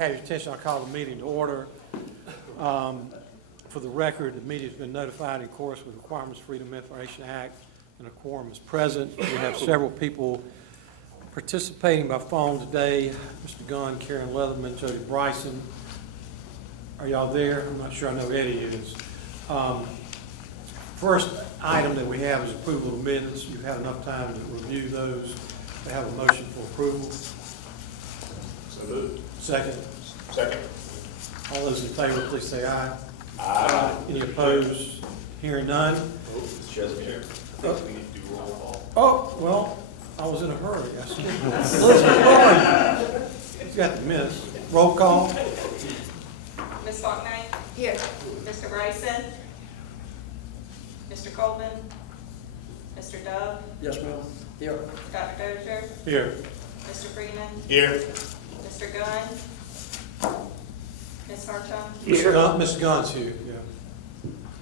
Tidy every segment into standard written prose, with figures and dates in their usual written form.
Have your attention, I'll call the meeting to order. For the record, the meeting has been notified in accordance with requirements of Freedom of Information Act, and a quorum is present. We have several people participating by phone today. Mr. Gunn, Karen Leatherman, Jody Bryson. Are y'all there? I'm not sure I know Eddie is. First item that we have is approval of minutes. You've had enough time to review those. They have a motion for approval. So moved. Second. Second. All those in favor, please say aye. Aye. Any opposed? Hearing none. Oh, it's just here. We need to do roll call. Oh, well, I was in a hurry. I skipped. Elizabeth, he's got the minutes. Roll call. Ms. Faulkner? Here. Mr. Bryson? Mr. Coleman? Mr. Dove? Yes, ma'am. Here. Dr. Dozier? Here. Mr. Freeman? Here. Mr. Gunn? Ms. Hartung? Mr. Gunn's here, yeah.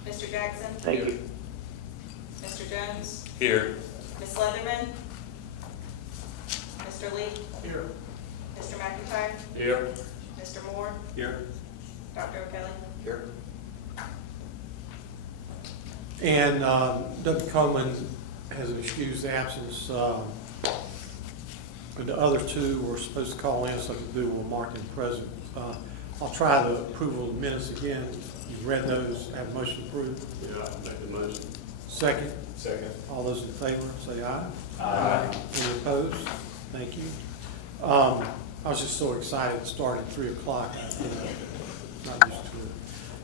Mr. Jackson? Thank you. Mr. Jones? Here. Ms. Leatherman? Mr. Lee? Here. Mr. McIntyre? Here. Mr. Moore? Here. Dr. O'Kelly? Here. And Doug Coleman has an excused absence. And the other two were supposed to call in, something to do with marking present. I'll try the approval of the minutes again. You've read those, have a motion approved. Yeah, I'll make the motion. Second. Second. All those in favor, say aye. Aye. Any opposed? Thank you. I was just so excited to start at 3 o'clock. Not used to it.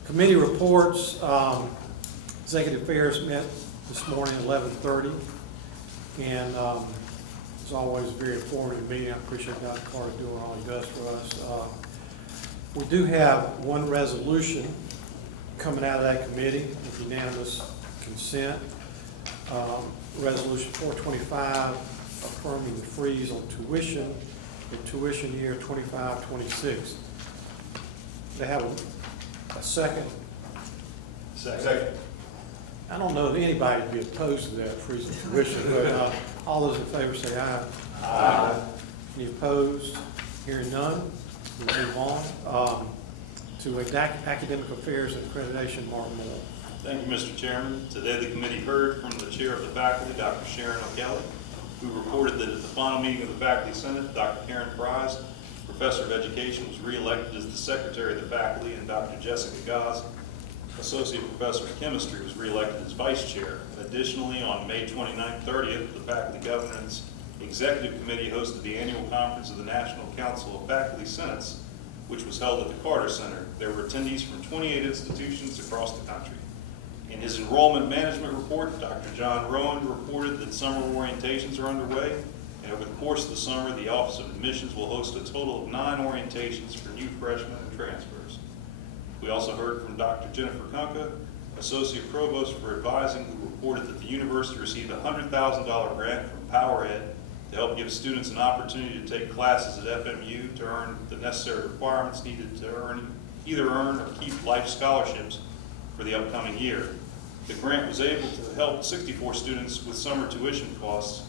Committee reports. Executive Affairs met this morning at 11:30. And as always, a very informative meeting. I appreciate Dr. Carter doing all he does for us. We do have one resolution coming out of that committee with unanimous consent. Resolution 425 affirming the freeze on tuition for tuition year 25-26. They have a second. Second. I don't know if anybody would be opposed to that freeze of tuition, but all those in favor say aye. Aye. Any opposed? Hearing none, we'll move on to academic affairs and accreditation. Martin Moore. Thank you, Mr. Chairman. Today the committee heard from the chair of the faculty, Dr. Sharon O'Kelly, who reported that at the final meeting of the Faculty Senate, Dr. Karen Fries, Professor of Education, was reelected as the Secretary of the Faculty, and Dr. Jessica Goss, Associate Professor of Chemistry, was reelected as Vice Chair. Additionally, on May 29th, 30th, the Faculty Governance Executive Committee hosted the annual conference of the National Council of Faculty Senates, which was held at the Carter Center. There were attendees from 28 institutions across the country. In his enrollment management report, Dr. John Rowan reported that summer orientations are underway, and over the course of the summer, the Office of Admissions will host a total of 9 orientations for new freshmen and transfers. We also heard from Dr. Jennifer Kunka, Associate Provost for Advising, who reported that the university received a $100,000 grant from PowerEd to help give students an opportunity to take classes at FMU to earn the necessary requirements needed to either earn or keep life scholarships for the upcoming year. The grant was able to help 64 students with summer tuition costs,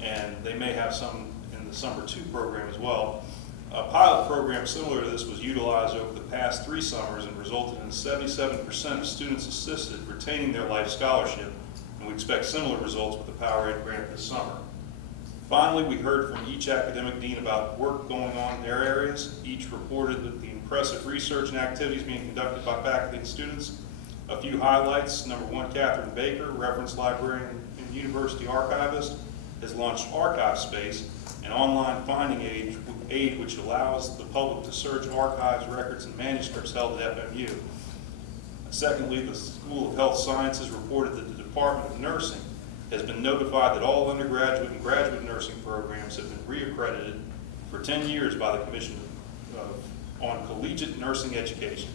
and they may have some in the Summer 2 program as well. A pilot program similar to this was utilized over the past 3 summers and resulted in 77% of students assisted retaining their life scholarship, and we expect similar results with the PowerEd grant this summer. Finally, we heard from each academic dean about work going on in their areas. Each reported that the impressive research and activities being conducted by faculty and students. A few highlights: number 1, Catherine Baker, reference librarian and university archivist, has launched Archive Space, an online finding aid which allows the public to search archives, records, and manuscripts held at FMU. Secondly, the School of Health Sciences reported that the Department of Nursing has been notified that all undergraduate and graduate nursing programs have been reaccredited for 10 years by the Commission on Collegiate Nursing Education.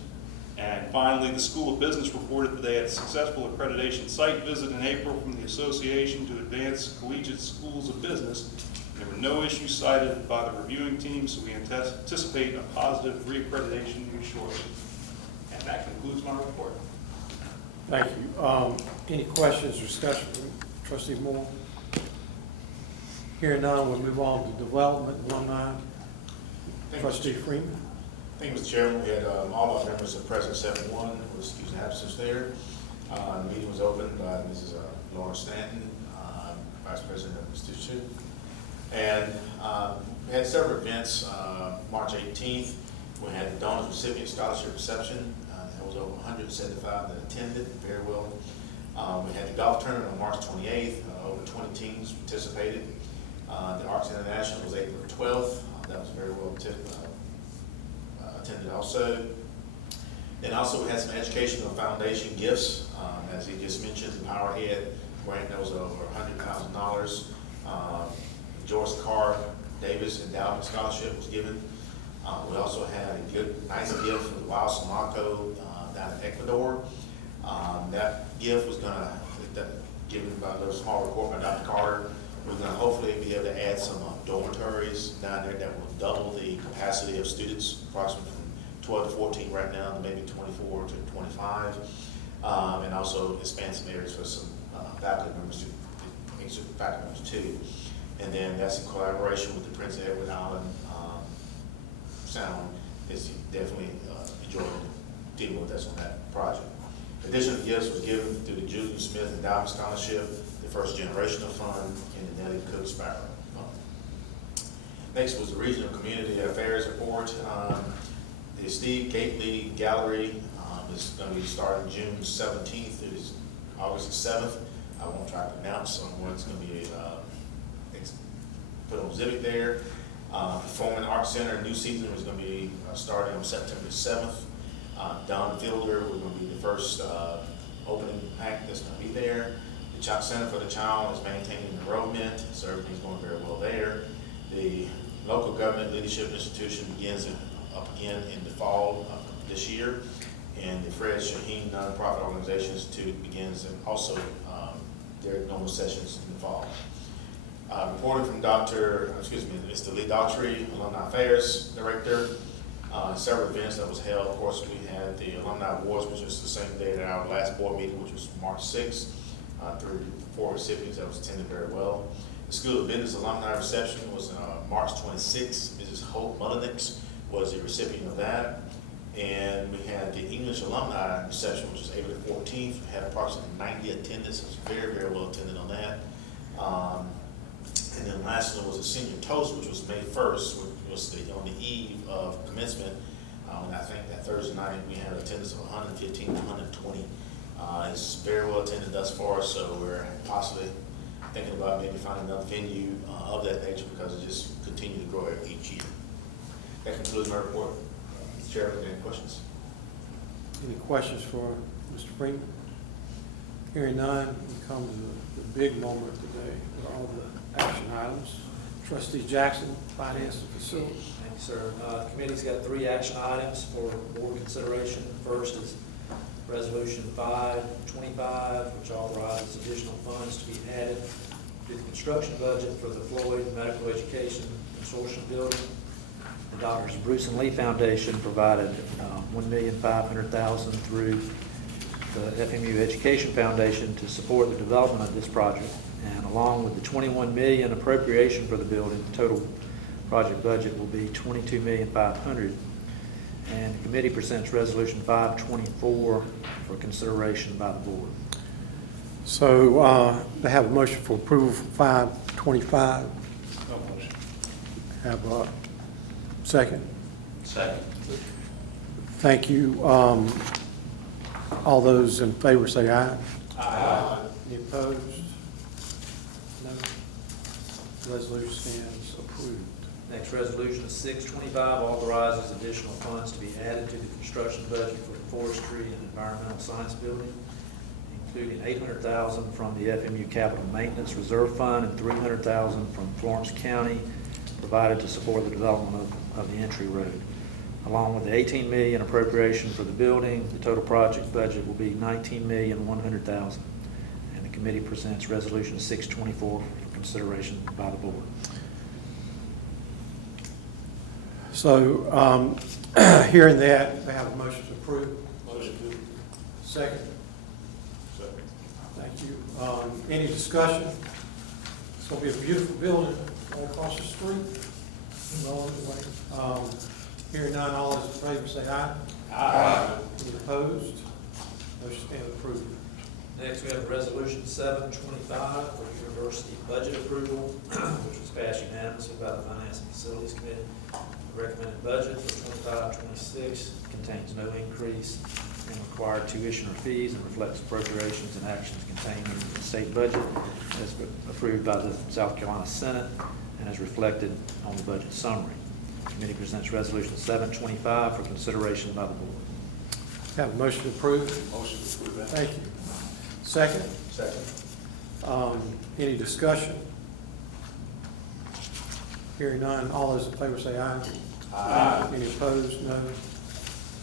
And finally, the School of Business reported that they had a successful accreditation site visit in April from the Association to Advance Collegiate Schools of Business. There were no issues cited by the reviewing team, so we anticipate a positive reaccreditation news shortly. And that concludes my report. Thank you. Any questions or discussion from Trustee Moore? Hearing none, we'll move on to development alumni. Trustee Freeman. Thank you, Mr. Chairman. We had all our members of present except one with excused absence there. The meeting was opened by Mrs. Laura Stanton, Vice President of the Institute. And we had several events. March 18th, we had the Donors Recipient Scholarship Reception. There was over 175 that attended, very well. We had the golf tournament on March 28th. Over 20 teams participated. The Arts International was April 12th. That was very well attended also. Then also we had some educational foundation gifts. As he just mentioned, the Powerhead grant, that was over $100,000. George Carr Davis Endowment Scholarship was given. We also had a nice gift from the Wild Sumaco down in Ecuador. That gift was given by a small report by Dr. Carter. We're going to hopefully be able to add some dormitories down there that will double the capacity of students, approximately from 12 to 14 right now, to maybe 24 to 25, and also expand some areas for some faculty members too. And then that's in collaboration with the Prince Edward Island Sound. Is definitely enjoying dealing with us on that project. Additional gifts was given through the Julian Smith Endowment Scholarship, the First Generational Fund, and the Nellie Cook Sparrow Fund. Next was the Regional Community Affairs Report. The Steve Gately Gallery is going to be starting June 17th. It is August the 7th. I won't try to pronounce when it's going to be put on exhibit there. Performing Arts Center new season is going to be starting on September 7th. Don Fielder, we're going to be the first opening act that's going to be there. The Center for the Child is maintaining enrollment, so everything's going very well there. The Local Government Leadership Institution begins up again in the fall of this year, and the Fred Shaheen Nonprofit Organization Institute begins also their normal sessions in the fall. Reporting from Mr. Lee Daughtry, Alumni Affairs Director. Several events that was held. Of course, we had the Alumni Awards, which was the same day that our last board meeting, which was March 6th. 4 recipients that was attended very well. The School of Business Alumni Reception was March 26th. Mrs. Hope Mullenix was the recipient of that. And we had the English Alumni Reception, which was April 14th. We had approximately 90 attendants. It was very, very well attended on that. And then lastly was a Senior Toast, which was May 1st, which was on the eve of commencement. And I think that Thursday night we had attendance of 115 to 120. It's very well attended thus far, so we're possibly thinking about maybe finding another venue of that nature because it just continues to grow each year. That concludes my report. Mr. Chairman, any questions? Any questions for Mr. Freeman? Hearing none, we come to the big moment today with all the action items. Trustee Jackson, Finance and Facilities. Thank you, sir. The committee's got 3 action items for board consideration. First is Resolution 525, which authorizes additional funds to be added to the construction budget for the Floyd Medical Education Consortium building. The Drs. Bruce and Lee Foundation provided $1,500,000 through the FMU Education Foundation to support the development of this project. And along with the $21 million appropriation for the building, the total project budget will be $22,500,000. And the committee presents Resolution 524 for consideration by the board. So they have a motion for approval for 525. No motion. Have a second. Second. Thank you. All those in favor say aye. Aye. Any opposed? No. Resolution stands approved. Next resolution is 625, authorizes additional funds to be added to the construction budget for the Forestry and Environmental Science Building, including $800,000 from the FMU Capital Maintenance Reserve Fund and $300,000 from Florence County, provided to support the development of the entry road. Along with the $18 million appropriation for the building, the total project budget will be $19,100,000. And the committee presents Resolution 624 for consideration by the board. So hearing that, they have a motion to approve. Motion to. Second. Second. Thank you. Any discussion? It's going to be a beautiful building all across the street. Hearing none, all those in favor say aye. Aye. Any opposed? Motion stands approved. Next, we have Resolution 725 for university budget approval, which was passed unanimously by the Finance and Facilities Committee. The recommended budget for 25-26 contains no increase in required tuition or fees and reflects appropriations and actions contained in the state budget as approved by the South Carolina Senate and as reflected on the budget summary. The committee presents Resolution 725 for consideration by the board. Have a motion to approve. Motion to approve that. Thank you. Second? Second. Any discussion? Hearing none, all those in favor say aye. Aye. Any opposed? No.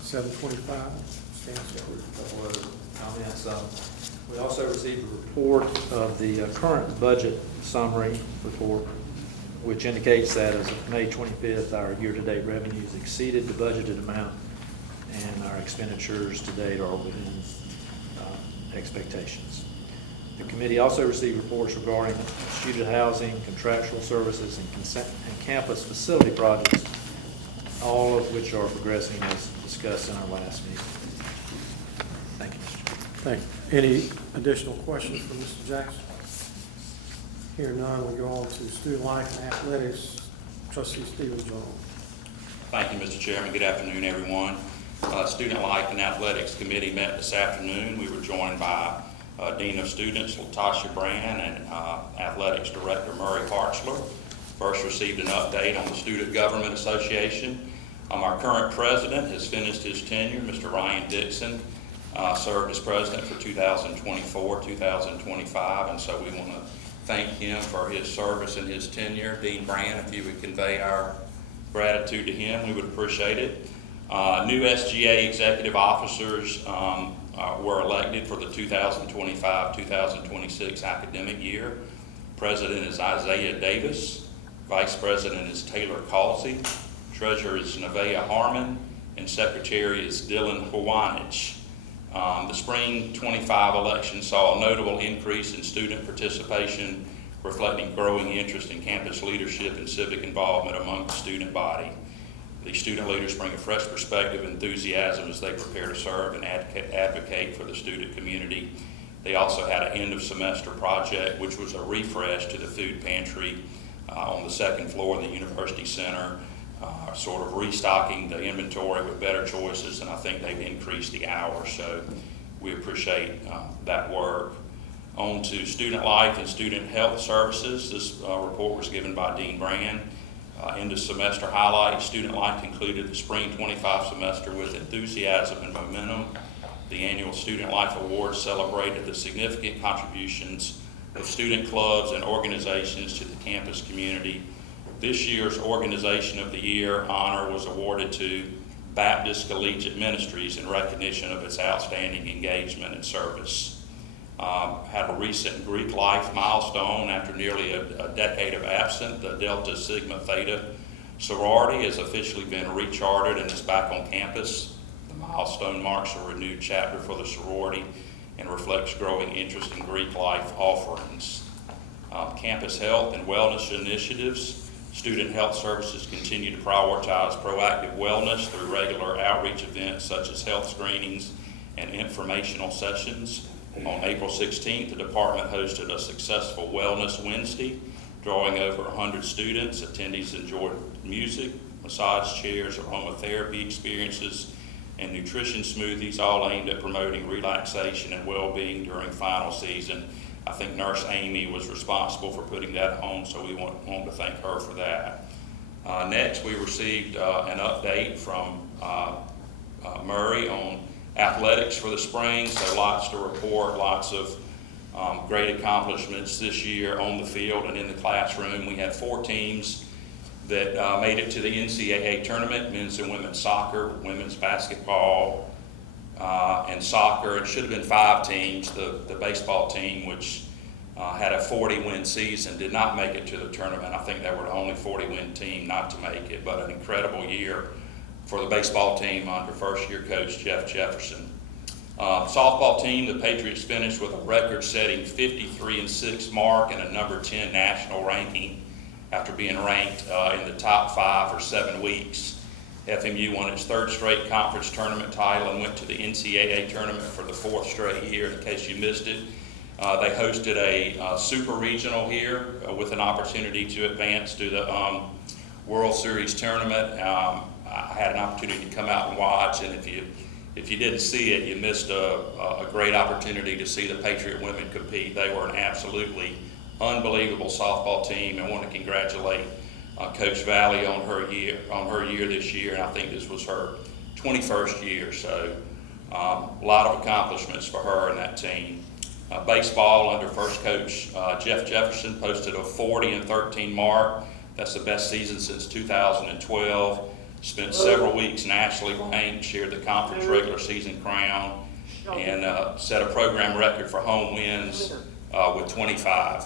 725 stands approved. Comments. We also received a report of the current budget summary report, which indicates that as of May 25th, our year-to-date revenues exceeded the budgeted amount, and our expenditures to date are within expectations. The committee also received reports regarding student housing, contractual services, and campus facility projects, all of which are progressing as discussed in our last meeting. Thank you, Mr. Chairman. Thank you. Any additional questions for Mr. Jackson? Hearing none, we go on to student life and athletics. Trustee Stephen Jones. Thank you, Mr. Chairman. Good afternoon, everyone. Student Life and Athletics Committee met this afternoon. We were joined by Dean of Students Latasha Brand and Athletics Director Murray Hartzler. First received an update on the Student Government Association. Our current president has finished his tenure, Mr. Ryan Dixon, served as president for 2024, 2025, and so we want to thank him for his service and his tenure. Dean Brand, if you would convey our gratitude to him, we would appreciate it. New SGA executive officers were elected for the 2025-2026 academic year. President is Isaiah Davis. Vice President is Taylor Causey. Treasurer is Nevaeh Harmon. And Secretary is Dylan Hwanich. The spring 25 election saw a notable increase in student participation, reflecting growing interest in campus leadership and civic involvement among the student body. The student leaders bring a fresh perspective and enthusiasm as they prepare to serve and advocate for the student community. They also had an end of semester project, which was a refresh to the food pantry on the second floor of the University Center, sort of restocking the inventory with better choices, and I think they've increased the hours, so we appreciate that work. On to student life and student health services. This report was given by Dean Brand. End of semester highlights. Student life concluded the spring 25 semester with enthusiasm and momentum. The annual Student Life Awards celebrated the significant contributions of student clubs and organizations to the campus community. This year's Organization of the Year honor was awarded to Baptist Collegiate Ministries in recognition of its outstanding engagement and service. Had a recent Greek life milestone after nearly a decade of absence. The Delta Sigma Theta sorority has officially been rechartered and is back on campus. The milestone marks a renewed chapter for the sorority and reflects growing interest in Greek life offerings. Campus health and wellness initiatives. Student health services continue to prioritize proactive wellness through regular outreach events such as health screenings and informational sessions. On April 16th, the department hosted a successful Wellness Wednesday, drawing over 100 students. Attendees enjoyed music, massage chairs, aromatherapy experiences, and nutrition smoothies, all aimed at promoting relaxation and well-being during final season. I think Nurse Amy was responsible for putting that on, so we want to thank her for that. Next, we received an update from Murray on athletics for the spring, so lots to report, lots of great accomplishments this year on the field and in the classroom. We had 4 teams that made it to the NCAA tournament: men's and women's soccer, women's basketball, and soccer. It should have been 5 teams. The baseball team, which had a 40-win season, did not make it to the tournament. I think they were the only 40-win team not to make it, but an incredible year for the baseball team under first-year coach Jeff Jefferson. Softball team, the Patriots finished with a record-setting 53-6 mark and a number 10 national ranking after being ranked in the top 5 for 7 weeks. FMU won its third straight conference tournament title and went to the NCAA tournament for the fourth straight year, in case you missed it. They hosted a super regional here with an opportunity to advance to the World Series tournament. I had an opportunity to come out and watch, and if you didn't see it, you missed a great opportunity to see the Patriot women compete. They were an absolutely unbelievable softball team, and want to congratulate Coach Valley on her year this year, and I think this was her 21st year, so a lot of accomplishments for her and that team. Baseball under first coach Jeff Jefferson posted a 40-13 mark. That's the best season since 2012. Spent several weeks nationally ranked, shared the conference regular season crown, and set a program record for home wins with 25.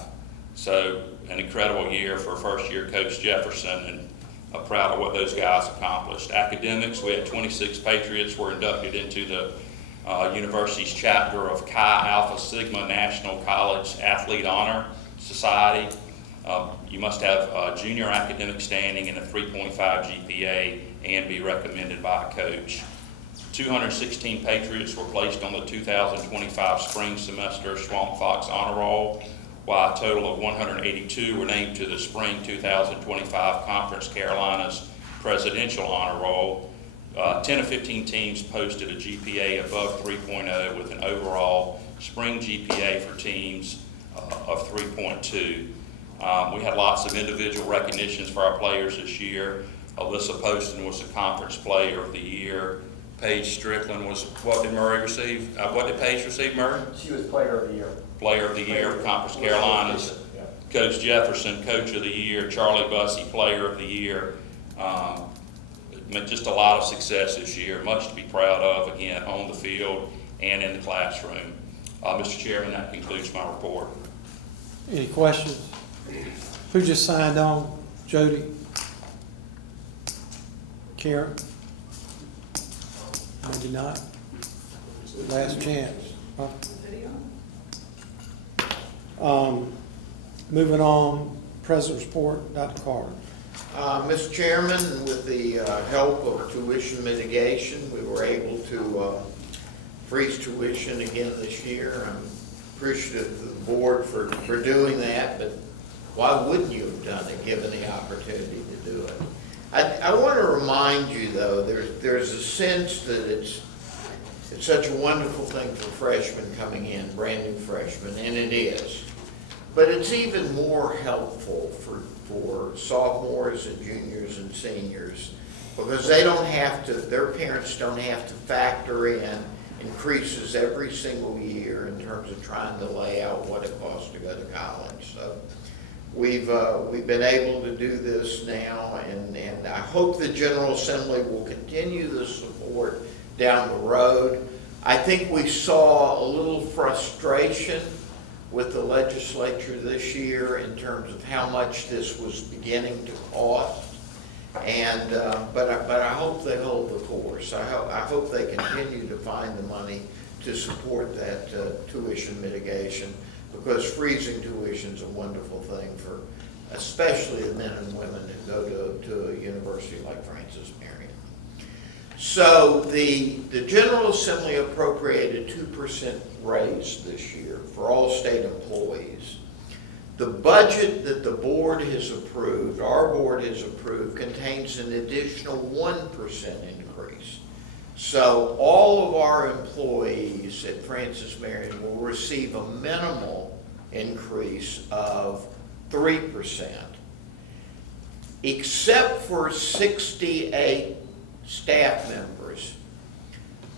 So an incredible year for first-year Coach Jefferson, and I'm proud of what those guys accomplished. Academics, we had 26 Patriots were inducted into the university's chapter of Chi Alpha Sigma National College Athlete Honor Society. You must have junior academic standing and a 3.5 GPA and be recommended by a coach. 216 Patriots were placed on the 2025 spring semester Swamp Fox Honor Roll, while a total of 182 were named to the spring 2025 Conference Carolinas Presidential Honor Roll. 10 of 15 teams posted a GPA above 3.0 with an overall spring GPA for teams of 3.2. We had lots of individual recognitions for our players this year. Alyssa Poston was the Conference Player of the Year. Paige Strickland was, what did Murray receive? What did Paige receive, Murray? She was Player of the Year. Player of the Year, Conference Carolinas. Yeah. Coach Jefferson, Coach of the Year. Charlie Bussey, Player of the Year. Just a lot of success this year, much to be proud of, again, on the field and in the classroom. Mr. Chairman, that concludes my report. Any questions? Who just signed on? Jody? Karen? Maybe not. Last chance. Huh? Moving on, President's report, Dr. Carter. Mr. Chairman, with the help of tuition mitigation, we were able to freeze tuition again this year. I'm appreciative of the board for doing that, but why wouldn't you have done it given the opportunity to do it? I want to remind you, though, there's a sense that it's such a wonderful thing for freshmen coming in, brand new freshmen, and it is. But it's even more helpful for sophomores and juniors and seniors, because they don't have to, their parents don't have to factor in increases every single year in terms of trying to lay out what it costs to go to college. So we've been able to do this now, and I hope the General Assembly will continue the support down the road. I think we saw a little frustration with the legislature this year in terms of how much this was beginning to cost, and but I hope they hold the course. I hope they continue to find the money to support that tuition mitigation, because freezing tuition is a wonderful thing for especially the men and women who go to a university like Francis Marion. So the General Assembly appropriated 2% raise this year for all state employees. The budget that the board has approved, our board has approved, contains an additional 1% increase. So all of our employees at Francis Marion will receive a minimal increase of 3%, except for 68 staff members.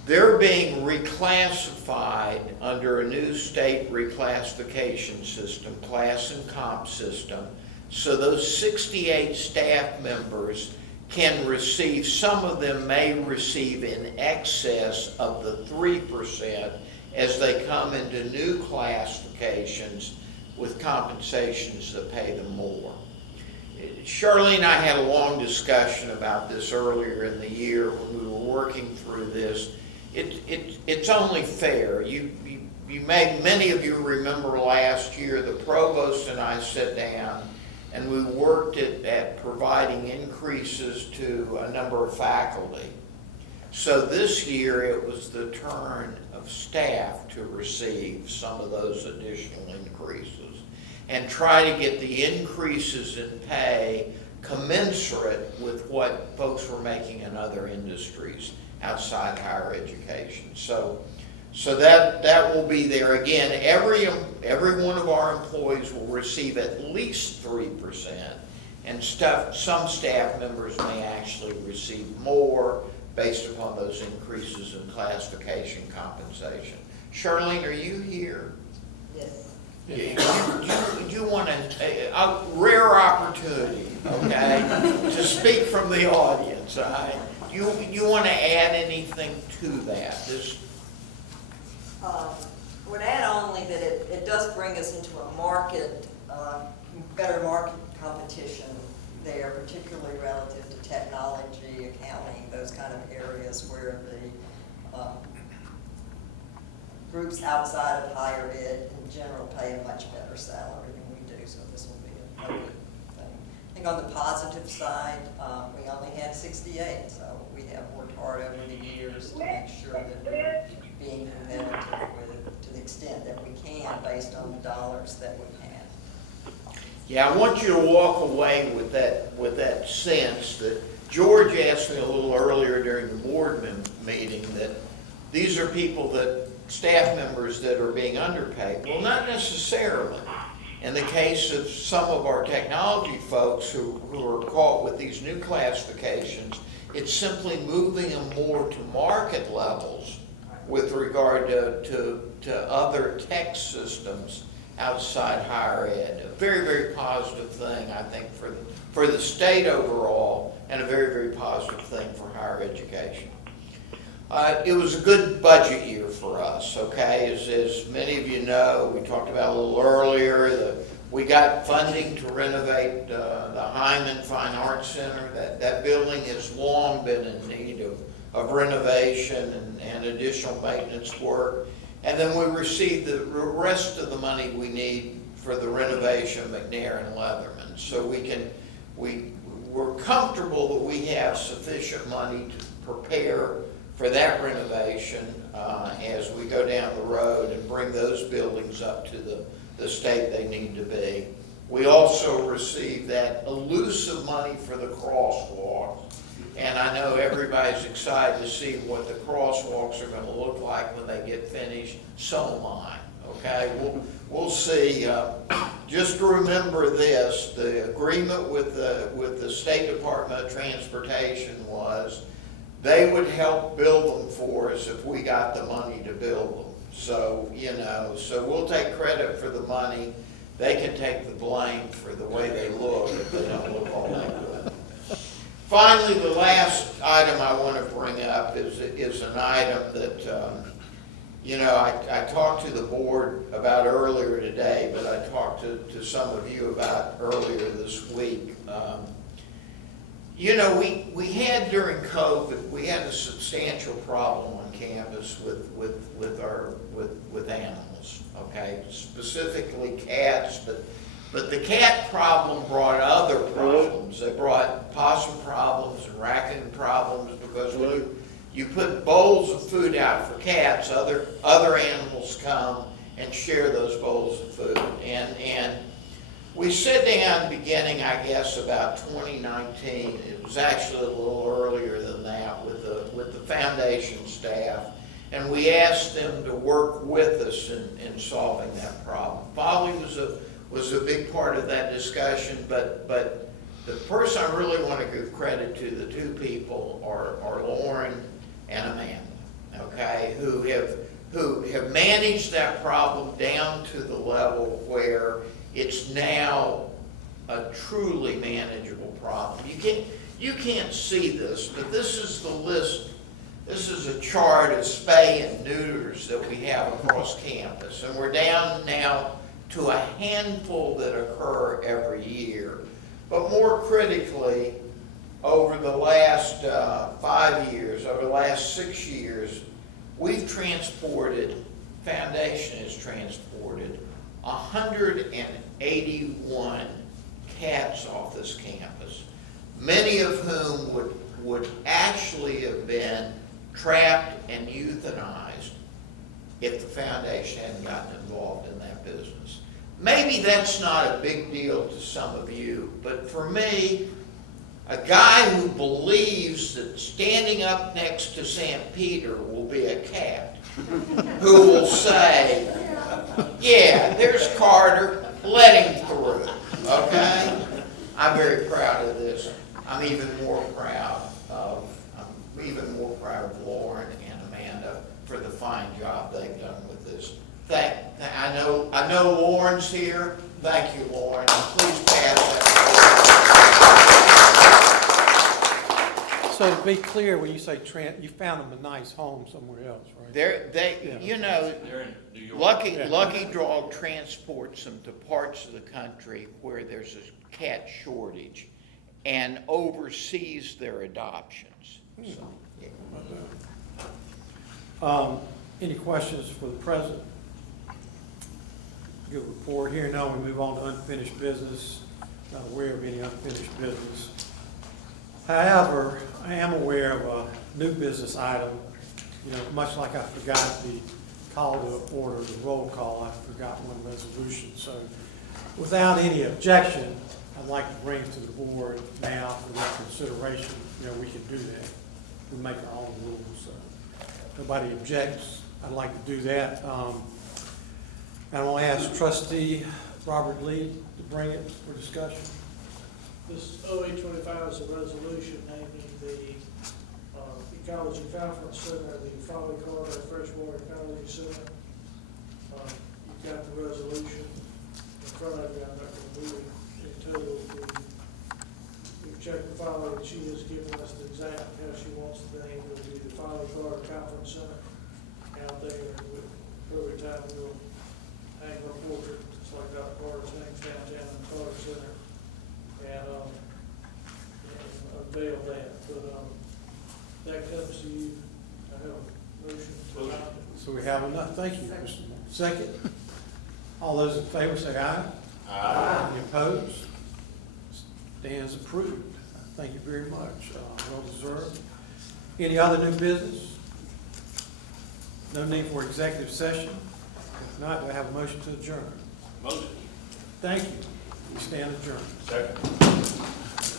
They're being reclassified under a new state reclassification system, class and comp system. So those 68 staff members can receive, some of them may receive in excess of the 3% as they come into new classifications with compensations that pay them more. Charlene and I had a long discussion about this earlier in the year when we were working through this. It's only fair. You may, many of you remember last year, the provost and I sat down and we worked at providing increases to a number of faculty. So this year, it was the turn of staff to receive some of those additional increases and try to get the increases in pay commensurate with what folks were making in other industries outside higher education. So that will be there. Again, every one of our employees will receive at least 3%, and some staff members may actually receive more based upon those increases in classification compensation. Charlene, are you here? Yes. You want a rare opportunity, okay, to speak from the audience, all right? You want to add anything to that? Would add only that it does bring us into a market, better market competition there, particularly relative to technology, accounting, those kind of areas where the groups outside of higher ed in general pay a much better salary than we do, so this will be a good thing. I think on the positive side, we only had 68, so we have worked hard over the years to make sure that we're being competitive with it to the extent that we can based on the dollars that we have. Yeah, I want you to walk away with that sense that George asked me a little earlier during the board meeting that these are people staff members that are being underpaid. Well, not necessarily. In the case of some of our technology folks who are caught with these new classifications, it's simply moving them more to market levels with regard to other tech systems outside higher ed. A very, very positive thing, I think, for the state overall, and a very, very positive thing for higher education. It was a good budget year for us, okay? As many of you know, we talked about a little earlier, we got funding to renovate the Hyman Fine Arts Center. That building has long been in need of renovation and additional maintenance work. And then we received the rest of the money we need for the renovation of McNair and Leatherman. So we're comfortable that we have sufficient money to prepare for that renovation as we go down the road and bring those buildings up to the state they need to be. We also received that elusive money for the crosswalks. And I know everybody's excited to see what the crosswalks are going to look like when they get finished. So am I. Okay, we'll see. Just remember this: the agreement with the State Department of Transportation was they would help build them for us if we got the money to build them. So so we'll take credit for the money. They can take the blame for the way they look if they don't look all that good. Finally, the last item I want to bring up is an item that, I talked to the board about earlier today, but I talked to some of you about earlier this week. We had during COVID, we had a substantial problem on campus with animals, okay? Specifically cats, but the cat problem brought other problems. They brought possum problems and raccoon problems because when you put bowls of food out for cats, other animals come and share those bowls of food. And we sat down beginning, I guess, about 2019. It was actually a little earlier than that with the foundation staff. And we asked them to work with us in solving that problem. Polly was a big part of that discussion, but the person I really want to give credit to, the two people, are Lauren and Amanda, okay, who have managed that problem down to the level where it's now a truly manageable problem. You can't see this, but this is the list. This is a chart of spay and neuters that we have across campus, and we're down now to a handful that occur every year. But more critically, over the last 5 years, over the last 6 years, we've transported, Foundation has transported 181 cats off this campus, many of whom would actually have been trapped and euthanized if the foundation hadn't gotten involved in that business. Maybe that's not a big deal to some of you, but for me, a guy who believes that standing up next to St. Peter will be a cat, who will say, yeah, there's Carter, let him through, okay? I'm very proud of this. I'm even more proud of Lauren and Amanda for the fine job they've done with this. I know Lauren's here. Thank you, Lauren. Please pass that. So to be clear, when you say you found them a nice home somewhere else, right? You know, They're in New York. Lucky Dog transports them to parts of the country where there's a cat shortage and oversees their adoptions. So, yeah. Any questions for the president? Good report here. Now we move on to unfinished business. Not aware of any unfinished business. However, I am aware of a new business item. You know, much like I forgot the call to order, the roll call, I forgot one resolution. So without any objection, I'd like to bring to the board now for their consideration. You know, we can do that. We make our own rules. So nobody objects. I'd like to do that. I want to ask Trustee Robert Lee to bring it for discussion. This 0825 is a resolution naming the Ecology Conference Center, the Fine Arts Freshwater Ecology Center. You've got the resolution in front of you. I'm not going to move it in total. We've checked the file, and she has given us the exact how she wants the name. It will be the Fine Arts Conference Center out there. Every time we'll hang a portrait, just like Dr. Carter's hangs downtown in the Carter Center, and unveil that. But that comes to you. I have a motion to adopt it. So we have enough. Thank you, Mr. Moore. Second. All those in favor say aye. Aye. Any opposed? Stands approved. Thank you very much. Well deserved. Any other new business? No need for executive session. If not, do I have a motion to adjourn? Motion. Thank you. We stand adjourned. Second.